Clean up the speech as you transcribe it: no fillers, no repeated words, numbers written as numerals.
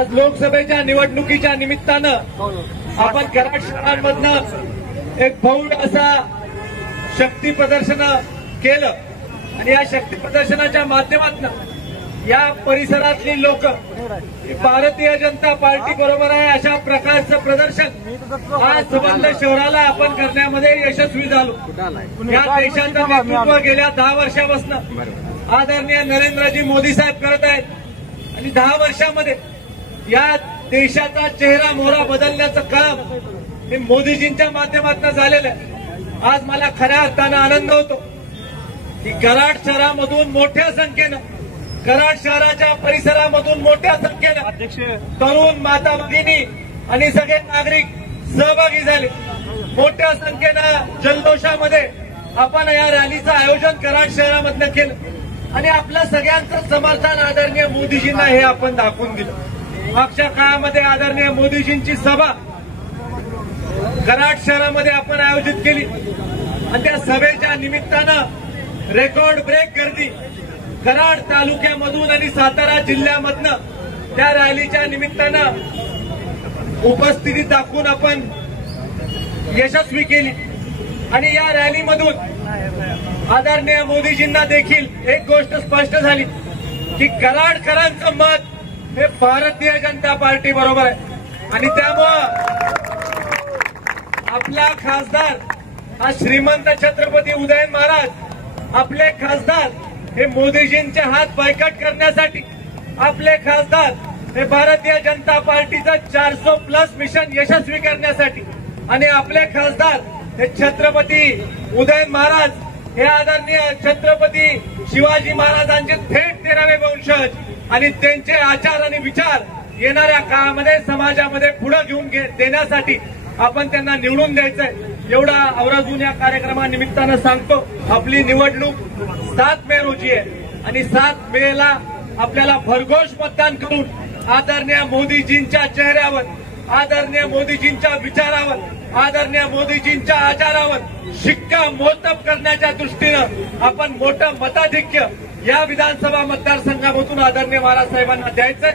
आज लोकसभेच्या निवडणुकीच्या निमित्तानं आपण कराड शहरांमधनं एक भव्य असा शक्ती प्रदर्शन केलं आणि या शक्ती प्रदर्शनाच्या माध्यमातून या परिसरातली लोक भारतीय जनता पार्टी बरोबर आहे अशा प्रकारचं प्रदर्शन आज संबंध शहराला आपण करण्यामध्ये यशस्वी झालो। या देशाचं नेतृत्व गेल्या 10 वर्षापासून आदरणीय नरेंद्रजी मोदी साहेब करत आहेत आणि 10 वर्षामध्ये या देशाचा चेहरा मोहरा बदलण्याचं काम हे मोदीजींच्या माध्यमातून झालेलं आहे। आज मला खऱ्या अर्थानं आनंद होतो की कराड शहरामधून मोठ्या संख्येनं कराड शहराच्या परिसरामधून मोठ्या संख्येनं तरुण माता भगिनी आणि सगळे नागरिक सहभागी झाले। मोठ्या संख्येनं जल्लोषामध्ये आपण या रॅलीचं आयोजन कराड शहरामधनं केलं आणि आपल्या सगळ्यांचं समर्थन आदरणीय मोदीजींना हे आपण दाखवून दिलं। मागच्या काळामध्ये आदरणीय मोदीजींची सभा कराड शहरामध्ये आपण आयोजित केली आणि त्या सभेच्या निमित्तानं रेकॉर्ड ब्रेक गर्दी कराड तालुक्यामधून आणि सातारा जिल्ह्यामधनं त्या रॅलीच्या निमित्तानं उपस्थिती दाखवून आपण यशस्वी केली आणि या रॅलीमधून आदरणीय मोदीजींना देखील एक गोष्ट स्पष्ट झाली की कराडकरांचं मत हे भारतीय जनता पार्टी बरोबर आहे आणि त्यामुळं आपला खासदार हा श्रीमंत छत्रपती उदयन महाराज आपले खासदार हे मोदीजींचे हात बळकट करण्यासाठी आपले खासदार हे भारतीय जनता पार्टीचं 400+ मिशन यशस्वी करण्यासाठी आणि आपले खासदार हे छत्रपती उदयन महाराज हे आदरणीय छत्रपती शिवाजी महाराजांचे थेट 13वे वंशज आणि त्यांचे आचार आणि विचार येणाऱ्या काळामध्ये समाजामध्ये पुढे घेऊन देण्यासाठी आपण त्यांना निवडून द्यायचंय एवढा आवर्जून या कार्यक्रमानिमित्तानं सांगतो। आपली निवडणूक 7 मे रोजी आहे आणि 7 मेला आपल्याला भरघोष मतदान करून आदरणीय मोदीजींच्या चेहऱ्यावर आदरणीय मोदीजींच्या विचारावर आदरणीय मोदीजींच्या आचारावर शिक्कामोर्तब करण्याच्या दृष्टीनं आपण मोठं मताधिक्य या विधानसभा मतदारसंघामधून आदरणीय महाराज साहेबांना द्यायचंय।